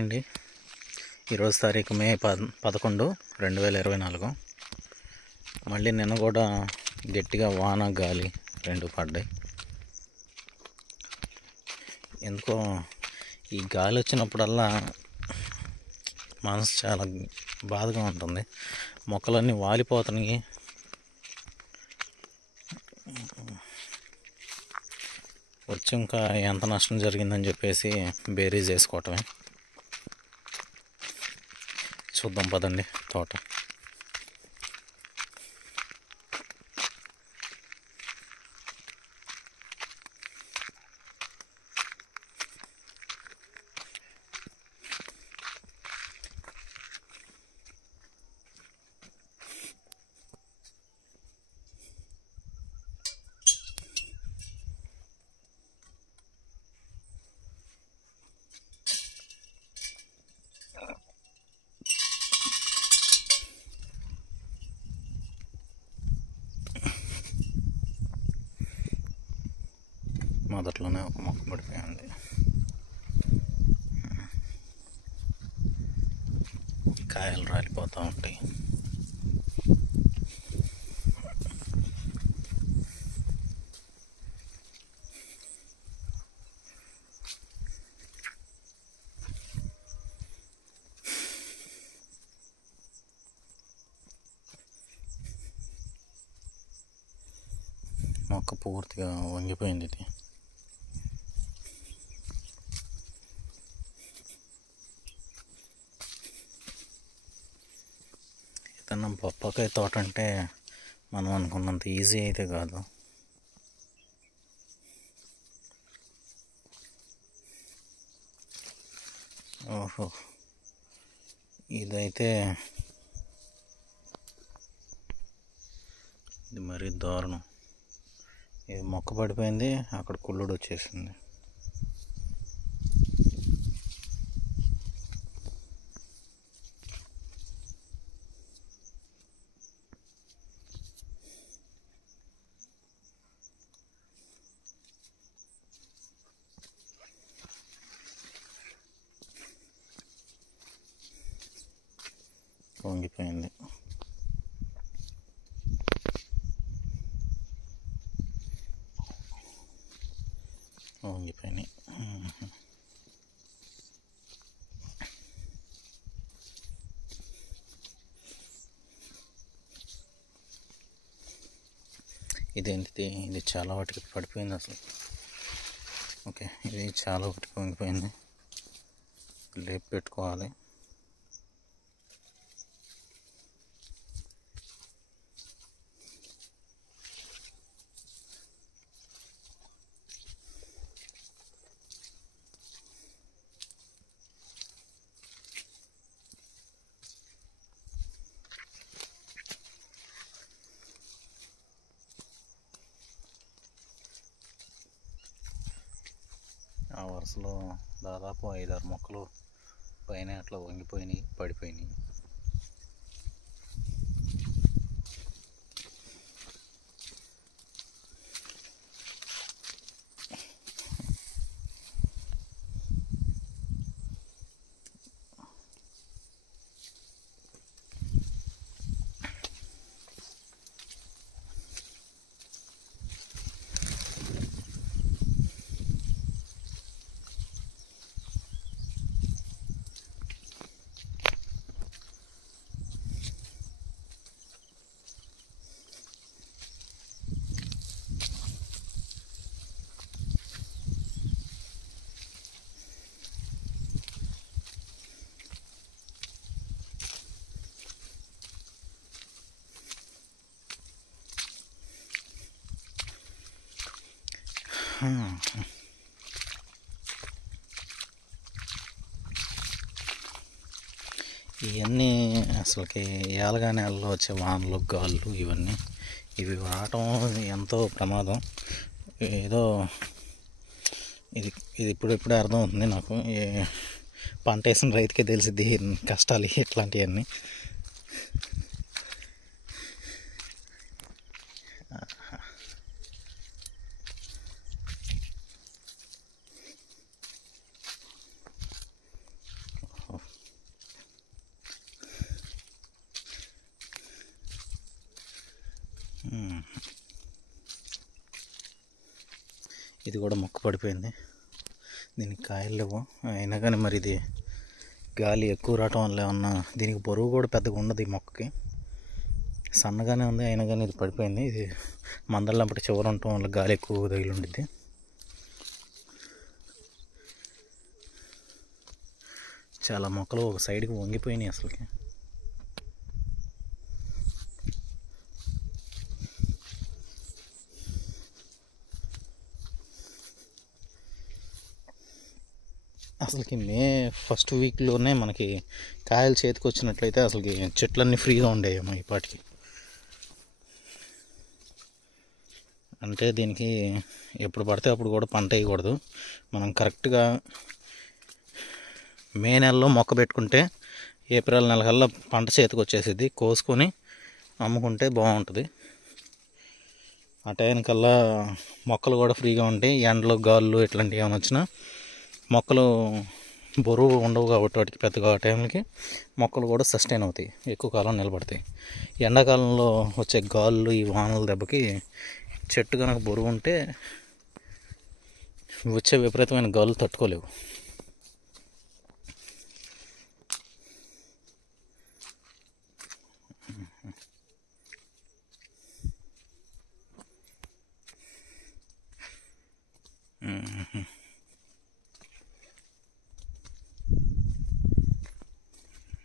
Hi అండి. ఈరోజు తారీఖు మే 11, 2024. మళ్ళీ నిన్న కూడా గట్టిగా వాన గాలి రెండు పడ్డాయి. ఎందుకో ఈ గాలి వచ్చినప్పుడల్లా మనసు చాలా బాధగా ఉంటుంది. మొక్కలన్నీ వాలిపోతున్నాయి. వచ్చి ఇంకా ఎంత నష్టం జరిగిందని చెప్పేసి బేరీజ్ వేసుకోవటమే. చూద్దాం పదండి తోట. మొదట్లోనే ఒక మొక్క పడిపోయింది. కాయలు రాలిపోతూ ఉంటాయి. మొక్క పూర్తిగా వంగిపోయింది. ఇది ఏదన్నా బొప్పకాయ తోట అంటే మనం అనుకున్నంత ఈజీ అయితే కాదు. ఓహో, ఇదైతే ఇది మరీ దారుణం. ఇది మొక్క పడిపోయింది, అక్కడ కుళ్ళుడు వచ్చేసింది. వంగిపోయింది. వంగిపోయినాయి. ఇదేంటిది? ఇది చాలా వాటికి పడిపోయింది అసలు. ఓకే, ఇది చాలా వాటికి వంగిపోయింది. లేపు పెట్టుకోవాలి. ఆ వరుసలో దాదాపు 5-6 మొక్కలు పైన అట్లా వంగిపోయినాయి, పడిపోయినాయి. ఇవన్నీ అసలుకి ఏలగా నెలలో వచ్చే వానలు, గాళ్ళు ఇవి రావటం ఎంతో ప్రమాదం. ఏదో ఇది ఇప్పుడే అర్థమవుతుంది నాకు. పంట వేసిన రైతుకే తెలిసిద్ది కష్టాలు ఇట్లాంటివన్నీ. ఇది కూడా మొక్క పడిపోయింది. దీనికి కాయలు లేవు. అయినా కానీ మరి ఇది గాలి ఎక్కువ రావటం వల్ల ఏమన్నా, దీనికి బరువు కూడా పెద్దగా ఉండదు. ఈ మొక్కకి సన్నగానే ఉంది, అయినా కానీ ఇది పడిపోయింది. ఇది మందలంపటి చివర ఉండటం వల్ల గాలి ఎక్కువ తగిలి ఉండిద్ది. చాలా మొక్కలు ఒక సైడ్కి వంగిపోయినాయి అసలుకి. అసలుకి మే ఫస్ట్ వీక్లోనే మనకి కాయలు చేతికి వచ్చినట్లయితే అసలుకి చెట్లన్నీ ఫ్రీగా ఉండేవేమో ఈ పాటికి. అంటే దీనికి ఎప్పుడు పడితే అప్పుడు కూడా పంట వేయకూడదు. మనం కరెక్ట్గా మే నెలలో మొక్క పెట్టుకుంటే ఏప్రిల్ నెల కల్లా పంట చేతికి వచ్చేసిద్ది. కోసుకొని అమ్ముకుంటే బాగుంటుంది. ఆ టైంకల్లా మొక్కలు కూడా ఫ్రీగా ఉంటాయి. ఎండలు గాళ్ళు ఇట్లాంటివి ఏమైనా వచ్చినా మొక్కలు బరువు ఉండవు కాబట్టి వాటికి పెద్దగా ఆ టైంకి మొక్కలు కూడా సస్టైన్ అవుతాయి, ఎక్కువ కాలం నిలబడతాయి. ఎండాకాలంలో వచ్చే గాళ్ళు ఈ వానల దెబ్బకి చెట్టు కనుక బరువు ఉంటే వచ్చే విపరీతమైన గాలు తట్టుకోలేవు.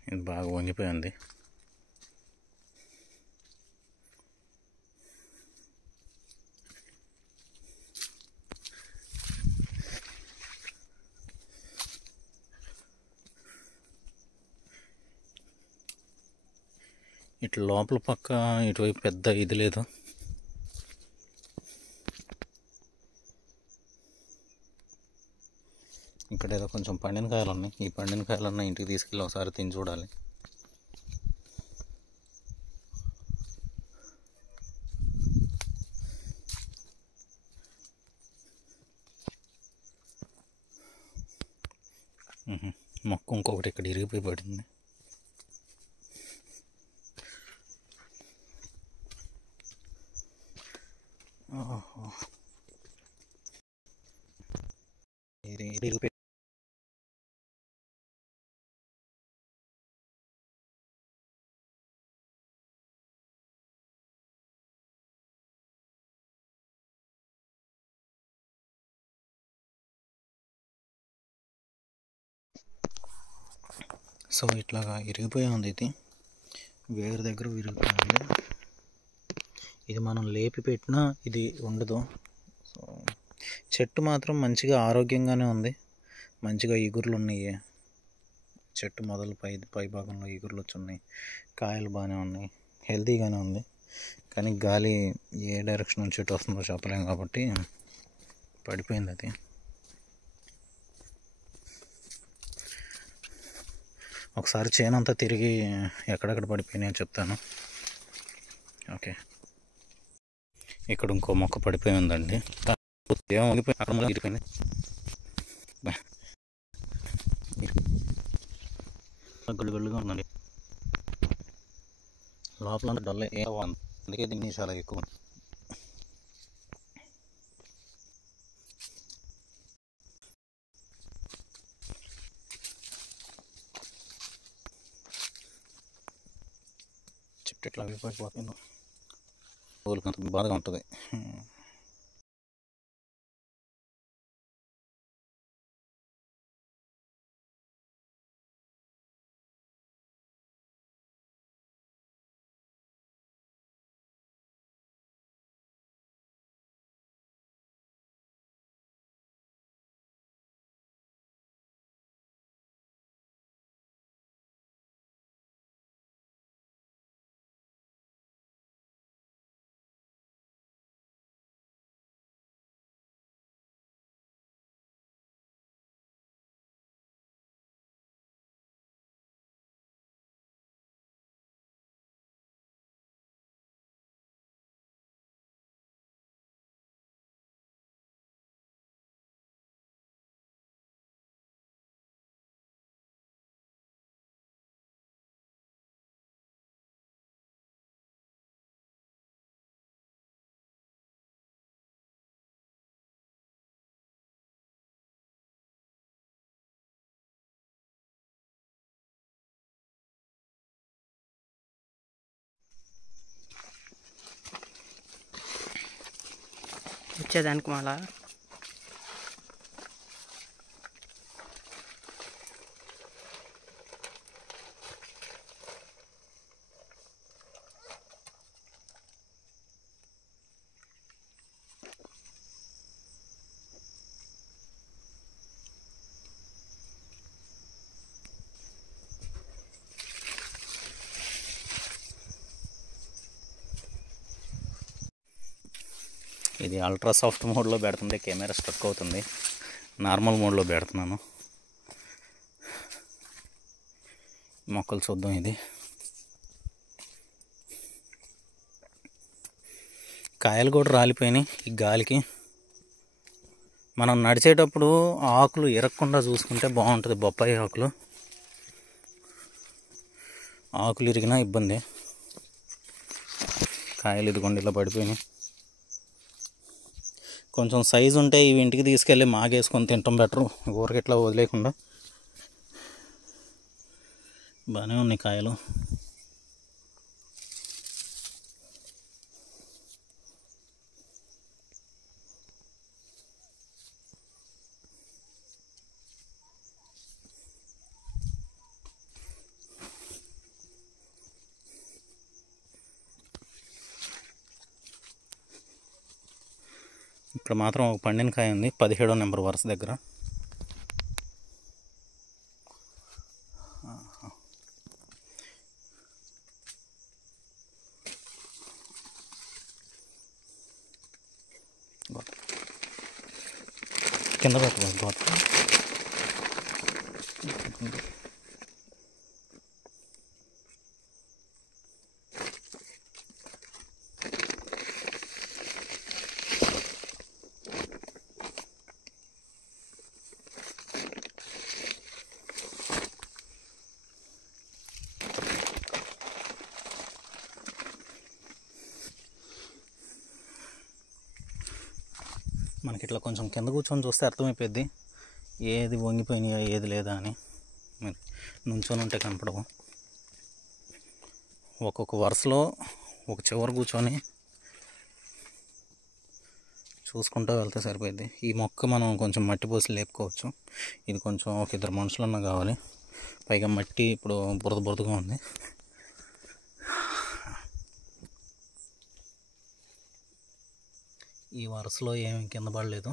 ఇది బాగా వంగిపోయింది. ఇట్లా లోపల పక్క ఇటువైపు పెద్ద ఇది లేదు. ఇక్కడ ఏదో కొంచెం పండిన కాయలు ఉన్నాయి. ఈ పండిన కాయలన్నా ఇంటికి తీసుకెళ్ళి ఒకసారి తిని చూడాలి. మొక్క ఇంకొకటి ఇక్కడ ఇరిగిపోయి పడింది. ఇరిగిపోయి సో ఇట్లాగా ఇరిగిపోయి ఉంది. ఇది వేరు దగ్గర విరిగిపోయింది. ఇది మనం లేపి పెట్టినా ఇది ఉండదు. సో చెట్టు మాత్రం మంచిగా ఆరోగ్యంగానే ఉంది. మంచిగా ఇగుర్లు ఉన్నాయి. చెట్టు మొదలు పై భాగంలో ఇగుర్లు వచ్చి ఉన్నాయి. కాయలు బాగానే ఉన్నాయి, హెల్తీగానే ఉంది. కానీ గాలి ఏ డైరెక్షన్ నుంచి చెట్టు వస్తుందో చెప్పలేము కాబట్టి పడిపోయింది. అది ఒకసారి చేనంతా తిరిగి ఎక్కడెక్కడ పడిపోయినాయో చెప్తాను. ఓకే, ఇక్కడ ఇంకో మొక్క పడిపోయి ఉందండి. అక్కడ ఇరిపోయింది. గల్లుగా ఉందండి. లోపల డల్ అందుకే దీన్ని చాలా ఎక్కువ. చెట్టు ఎట్లా అయిపోయిపోతుందో బాధగా ఉంటుంది. వచ్చేదానికి మళ్ళా ఇది అల్ట్రా సాఫ్ట్ మోడ్లో పెడుతుంటే కెమెరా స్ట్రక్ అవుతుంది. నార్మల్ మోడ్లో పెడుతున్నాను. మొక్కలు చూద్దాం. ఇది కాయలు కూడా రాలిపోయినాయి ఈ గాలికి. మనం నడిచేటప్పుడు ఆకులు ఇరగకుండా చూసుకుంటే బాగుంటుంది. బొప్పాయి ఆకులు ఇరిగినా ఇబ్బంది. కాయలు ఇదిగోండి ఇలా పడిపోయినాయి. కొంచెం సైజు ఉంటే ఇవి ఇంటికి తీసుకెళ్ళి మాగేసుకొని తింటాం బెటరు, ఊరికి ఇట్లా వదిలేకుండా. బాగానే ఉన్నాయి కాయలు. ఇక్కడ మాత్రం ఒక పండిన కాయ ఉంది, 17వ నెంబర్ వరుస దగ్గర. కింద పెట్టలేదు. మనకి ఇట్లా కొంచెం కింద కూర్చొని చూస్తే అర్థమైపోద్ది ఏది వంగిపోయినాయా ఏది లేదా అని. నుంచొని ఉంటే కనపడవు. ఒక్కొక్క వరుసలో ఒక చివరి కూర్చొని చూసుకుంటూ వెళ్తే సరిపోద్ది. ఈ మొక్క మనం కొంచెం మట్టి పోసి లేపుకోవచ్చు. ఇది కొంచెం ఒక 2 మనుషులన్నా కావాలి. పైగా మట్టి ఇప్పుడు బురదగా ఉంది. ఈ వరుసలో ఏమి కింద పడలేదు.